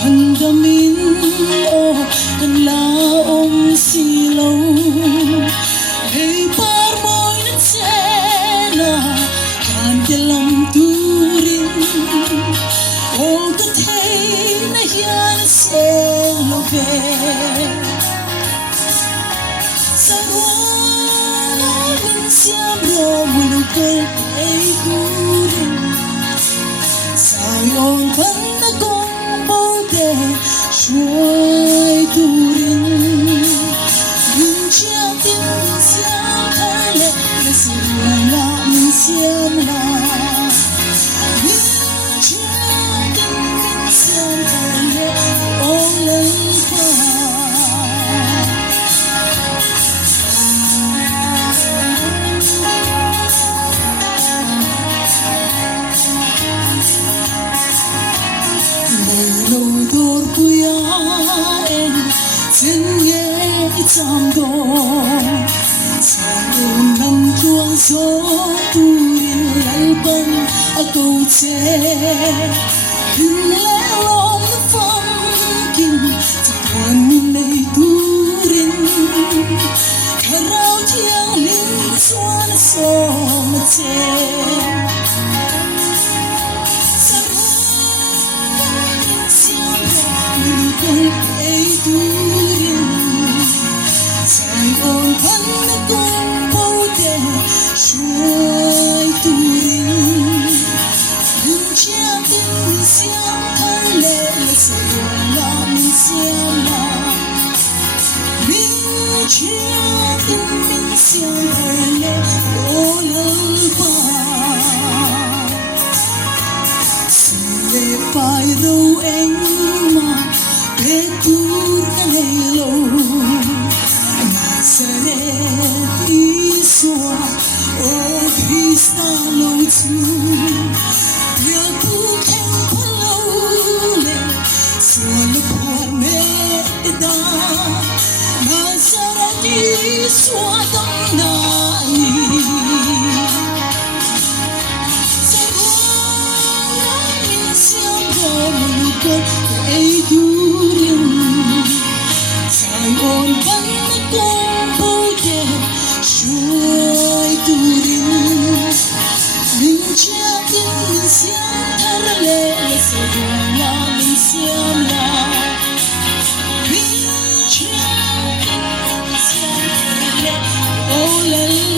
Damdamin o ang laong silaw ay parmoy na tsena kandilang turin o gatay na yan selobe sarwamin siyambro mulukol ay turin sayon kan nagong Shuai turin Rinjia tin siam thale Yasirala min siam la Rinjia tin siam thale Olan pa Trong đó Sài nằm chuông gió turin lay băng ở cầu tre hình lẽ lon phong kinh chỉ còn nhìn này turin karao thiang linh xuân so mà che Saigon kan nagong pote Shuai turin Rinjia tin siam thale Sarwala min siam la Rinjia tin siam thale Olal pa Sile pai râu anh mà Để tur ka halo Nazaret Isua, oh Christa Lotu, Yakuken Palole, Suana Puarmeda, Nazaret Isua Damnai. Sarwamin siambo mulukol Eidulin, Sayon kan Shuai turin Rinjia tin siam tharale Sarwala min siam la Rinjia tin siam tharale Olal